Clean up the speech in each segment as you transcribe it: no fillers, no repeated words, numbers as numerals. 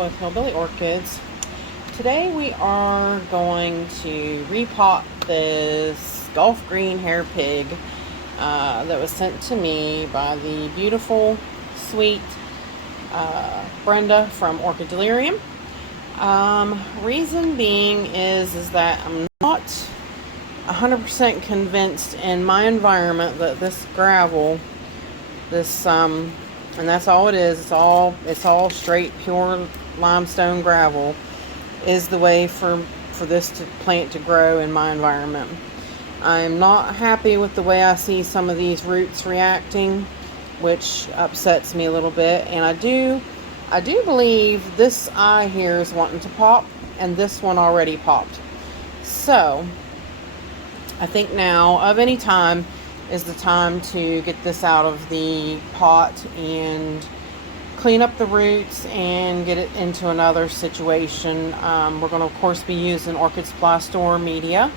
with Hillbilly Orchids. Today we are going to repot this Gulf Green hair pig that was sent to me by the beautiful, sweet Brenda from Orchid Delirium. Reason being is that I'm not 100% convinced in my environment that this gravel, and that's all it is. It's all straight, pure limestone gravel is the way for this plant to grow in my environment. I'm not happy with the way I see some of these roots reacting, which upsets me a little bit. And I do believe this eye here is wanting to pop, and this one already popped. So I think now of any time is the time to get this out of the pot and clean up the roots and get it into another situation. We're going to, of course, be using Orchid Supply Store media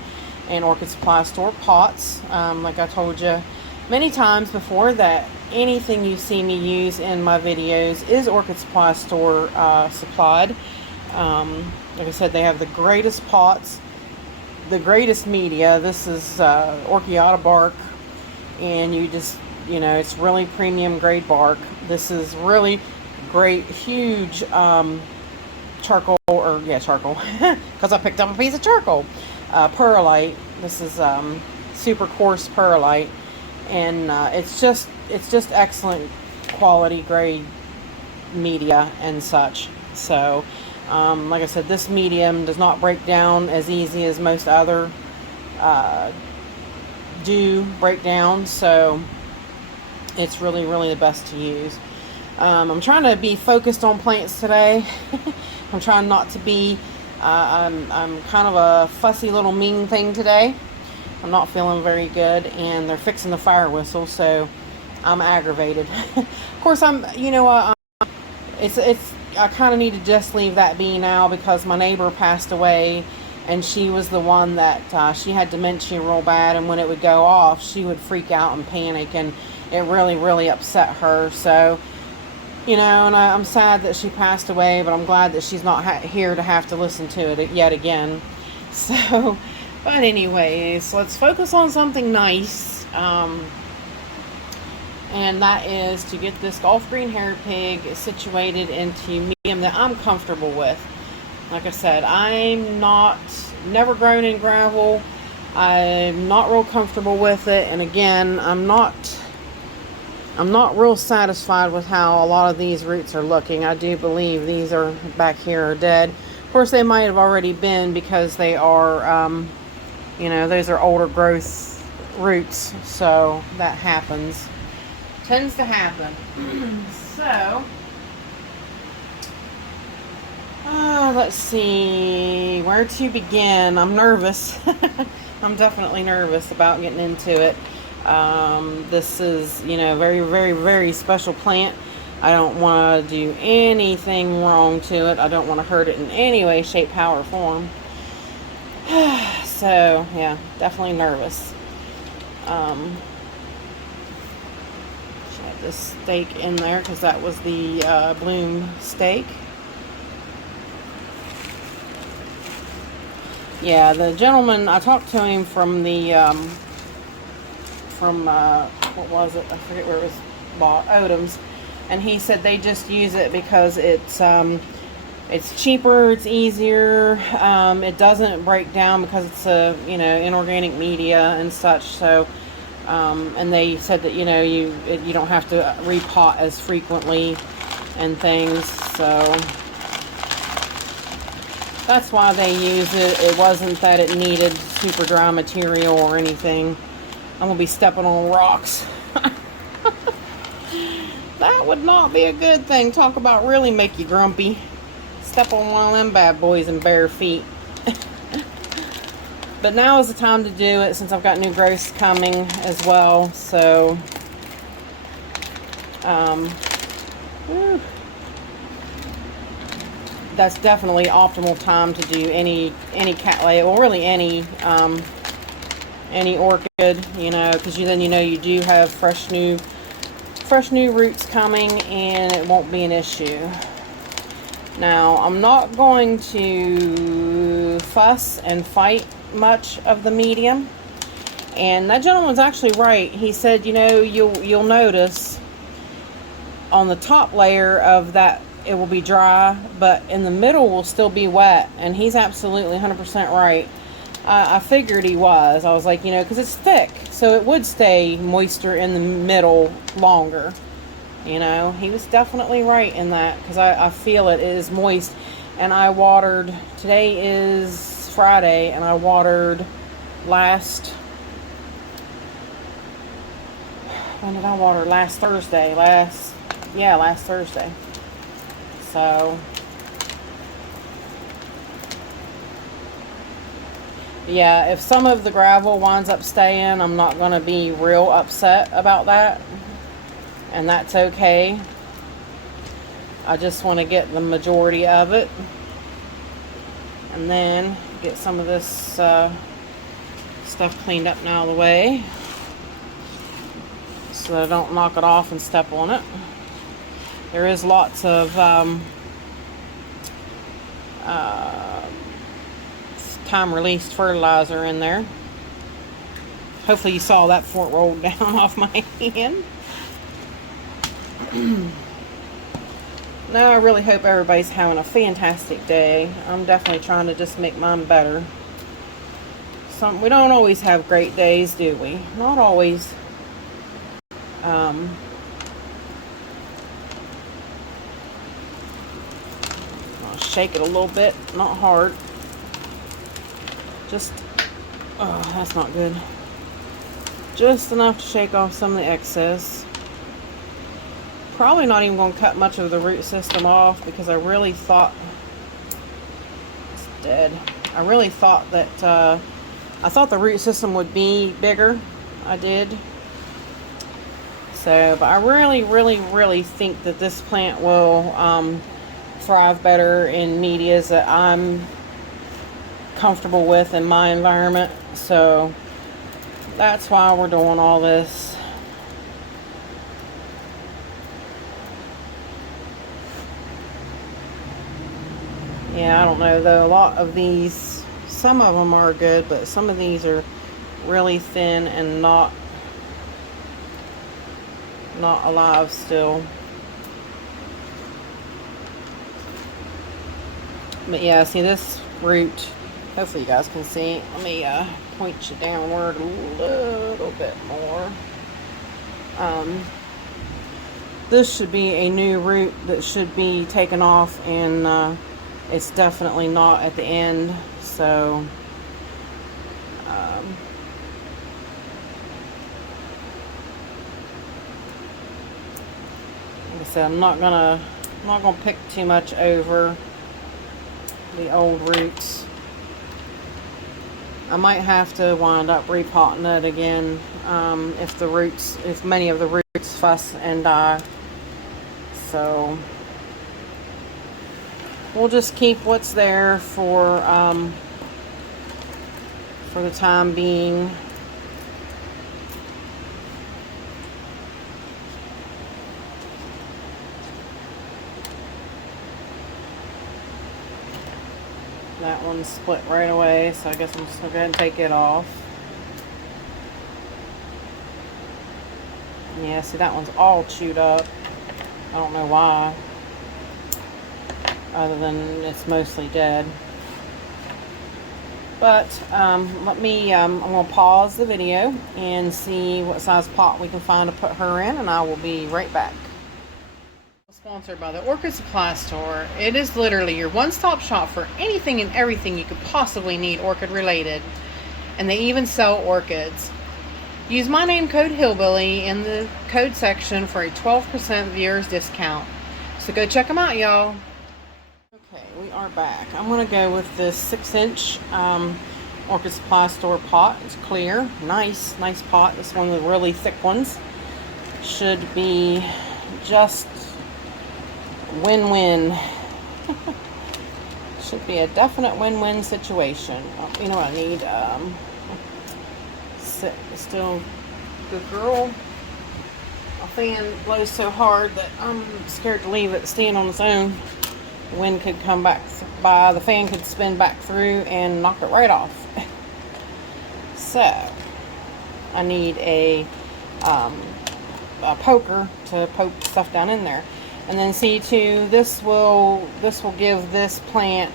and Orchid Supply Store pots. Like I told you many times before, that anything you see me use in my videos is Orchid Supply Store supplied. Like I said, they have the greatest pots, the greatest media. This is Orchiata bark, and it's really premium grade bark. This is really great, huge charcoal, because I picked up a piece of charcoal. Perlite. This is super coarse perlite, and it's just excellent quality grade media and such. So like I said, this medium does not break down as easy as most other do break down, so it's really the best to use. I'm trying to be focused on plants today. I'm trying not to be I'm kind of a fussy little mean thing today. I'm not feeling very good, and they're fixing the fire whistle, so I'm aggravated. Of course, it's I kind of need to just leave that be now, because my neighbor passed away, and she was the one that she had dementia real bad, and when it would go off, she would freak out and panic, and it really upset her. So, and I'm sad that she passed away, but I'm glad that she's not here to have to listen to it yet again. So, but anyways, let's focus on something nice. And that is to get this Gulf Green hair pig situated into medium that I'm comfortable with. Like I said, I'm never grown in gravel. I'm not real comfortable with it, and again, I'm not real satisfied with how a lot of these roots are looking. I do believe these are back here are dead. Of course, they might have already been, because they are, those are older growth roots, so that happens. Tends to happen. So, let's see where to begin. I'm nervous. I'm definitely nervous about getting into it. This is, very special plant. I don't want to do anything wrong to it. I don't want to hurt it in any way, shape, power, or form. So, yeah, definitely nervous. This stake in there, because that was the bloom stake. Yeah, the gentleman, I talked to him from the what was it? I forget where it was bought. Odom's, and he said they just use it because it's cheaper, it's easier, it doesn't break down because it's a inorganic media and such. So. And they said that you don't have to repot as frequently and things, so that's why they use it. It wasn't that it needed super dry material or anything. I'm gonna be stepping on rocks. That would not be a good thing. Talk about really make you grumpy. Step on one of them bad boys in bare feet. But now is the time to do it, since I've got new growths coming as well. So, that's definitely optimal time to do any cattleya, or really any orchid, because you do have fresh new roots coming, and it won't be an issue. Now, I'm not going to fuss and fight much of the medium. And that gentleman's actually right. He said, you know, you'll notice on the top layer of that it will be dry, but in the middle will still be wet. And he's absolutely 100% right. I figured he was. I was like, you know, because it's thick, so it would stay moisture in the middle longer. You know, he was definitely right in that, because I feel it is moist. And I watered, today is Friday, and I watered when did I water? Last Thursday. Last Thursday. So, yeah, if some of the gravel winds up staying, I'm not going to be real upset about that. And that's okay. I just want to get the majority of it. And then get some of this stuff cleaned up and out of the way, so that I don't knock it off and step on it. There is lots of time-released fertilizer in there. Hopefully you saw that before it rolled down off my hand. Now I really hope everybody's having a fantastic day. I'm definitely trying to just make mine better. We don't always have great days, do we? Not always. I'll shake it a little bit, not hard. Just, oh, that's not good. Just enough to shake off some of the excess. Probably not even going to cut much of the root system off, because I really thought it's dead. I really thought that I thought the root system would be bigger. I did. So, but I really think that this plant will thrive better in medias that I'm comfortable with in my environment. So that's why we're doing all this. Yeah, I don't know though. A lot of these, some of them are good, but some of these are really thin and not alive still. But yeah, see this root, hopefully you guys can see. Let me point you downward a little bit more. This should be a new root that should be taken off, and it's definitely not at the end. So like I said, I'm not gonna pick too much over the old roots. I might have to wind up repotting it again if many of the roots fuss and die. So we'll just keep what's there for the time being. That one's split right away, so I guess I'm just going to go ahead and take it off. Yeah, see, that one's all chewed up. I don't know why, other than it's mostly dead. But let me, I'm going to pause the video and see what size pot we can find to put her in, and I will be right back. Sponsored by the Orchid Supply Store. It is literally your one-stop shop for anything and everything you could possibly need orchid related, and they even sell orchids. Use my name code Hillbilly in the code section for a 12% viewers discount. So go check them out, y'all. Okay, we are back. I'm going to go with this 6-inch Orchid Supply Store pot. It's clear, nice pot. This one of the really thick ones. Should be just win-win. Should be a definite win-win situation. Oh, you know what I need? Still good girl. My fan blows so hard that I'm scared to leave it stand on its own. The wind could come back by, the fan could spin back through and knock it right off. So I need a poker to poke stuff down in there. And then see too, this will give this plant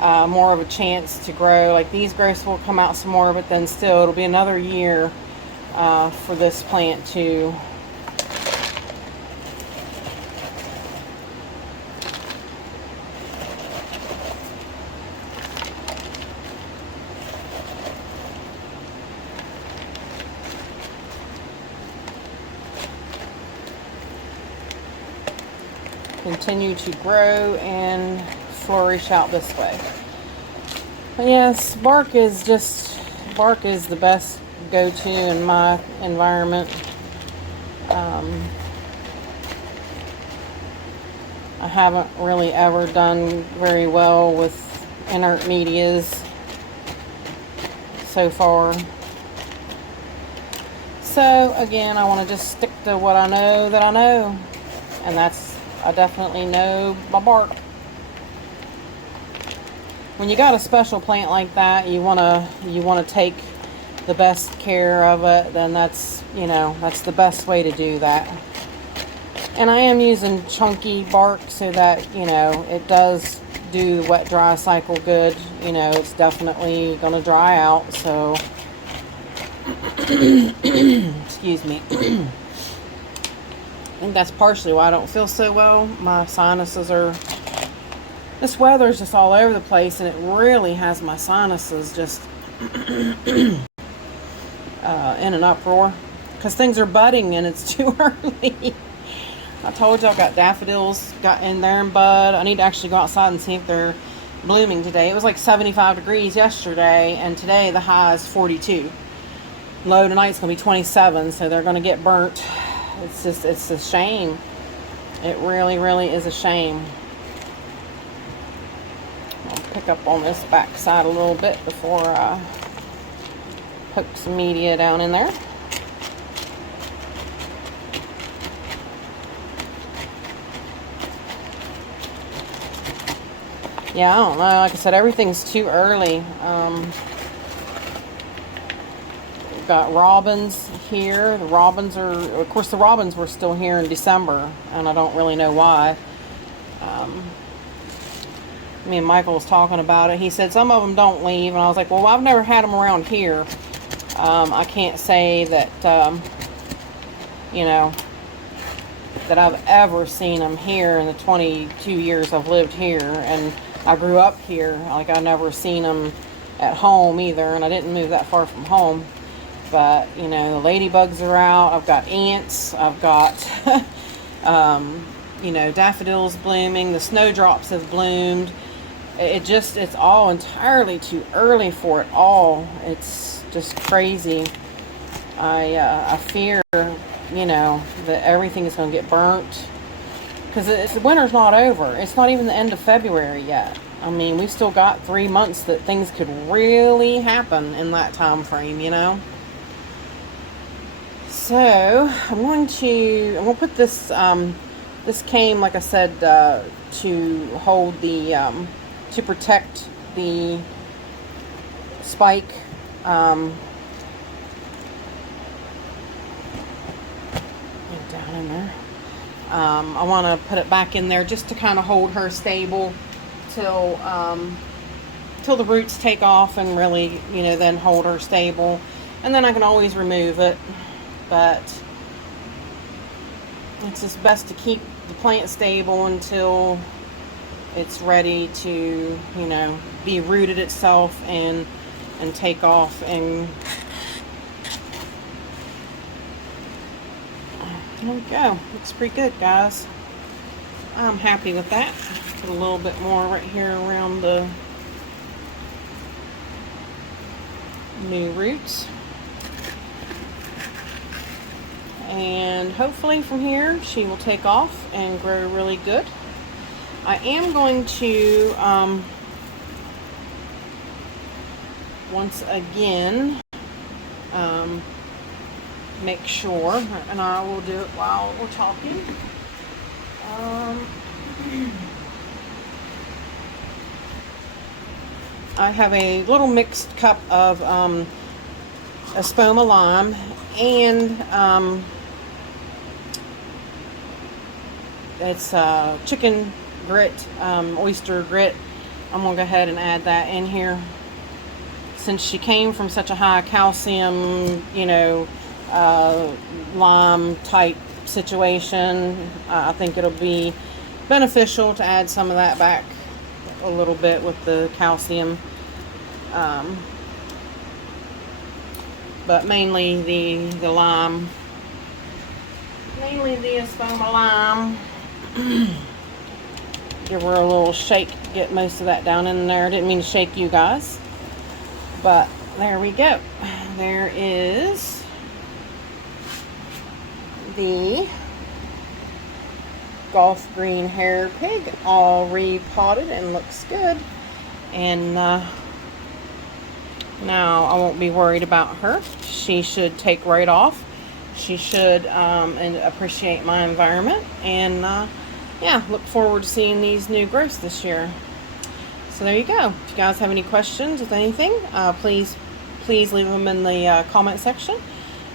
more of a chance to grow. Like these growths will come out some more, but then still it'll be another year for this plant to continue to grow and flourish out this way. But yes, bark is the best go-to in my environment. I haven't really ever done very well with inert medias so far. So again, I want to just stick to what I know that I know, and I definitely know my bark. When you got a special plant like that, you wanna take the best care of it. Then that's the best way to do that. And I am using chunky bark so that it does do the wet dry cycle good. It's definitely gonna dry out. So excuse me. I think that's partially why I don't feel so well. My sinuses this weather's just all over the place, and it really has my sinuses just in an uproar because things are budding and it's too early. I told you I got daffodils got in there in bud. I need to actually go outside and see if they're blooming today. It was like 75 degrees yesterday, and today the high is 42. Low tonight's going to be 27, so they're going to get burnt. It's a shame. It really, really is a shame. I'll pick up on this back side a little bit before I poke some media down in there. Yeah, I don't know. Like I said, everything's too early. We've got robins here. The robins were still here in December, and I don't really know why. Me and Michael was talking about it. He said some of them don't leave, and I was like, well, I've never had them around here. I can't say that, that I've ever seen them here in the 22 years I've lived here, and I grew up here. Like, I've never seen them at home either, and I didn't move that far from home. But, the ladybugs are out. I've got ants. I've got, daffodils blooming. The snowdrops have bloomed. It's all entirely too early for it all. It's just crazy. I fear, that everything is going to get burnt. Because the winter's not over. It's not even the end of February yet. I mean, we've still got 3 months that things could really happen in that time frame, So, I'm going to put this, this came, like I said, to hold the, to protect the spike, down in there. I want to put it back in there just to kind of hold her stable till the roots take off and really, then hold her stable. And then I can always remove it. But it's just best to keep the plant stable until it's ready to, be rooted itself and take off. And there we go. Looks pretty good, guys. I'm happy with that. Put a little bit more right here around the new roots. And hopefully from here she will take off and grow really good. I am going to once again make sure, and I will do it while we're talking. I have a little mixed cup of espoma lime and it's chicken grit, oyster grit. I'm gonna go ahead and add that in here. Since she came from such a high calcium, lime type situation, I think it'll be beneficial to add some of that back a little bit with the calcium. But mainly the lime, mainly the espoma lime. Give her a little shake to get most of that down in there. Didn't mean to shake you guys, but there we go. There is the golf green hair pig, all repotted and looks good. And now I won't be worried about her. She should take right off. She should and appreciate my environment, and yeah, look forward to seeing these new growths this year. So there you go. If you guys have any questions with anything, please leave them in the comment section.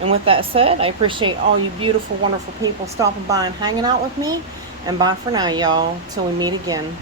And with that said, I appreciate all you beautiful, wonderful people stopping by and hanging out with me. And bye for now, y'all, till we meet again.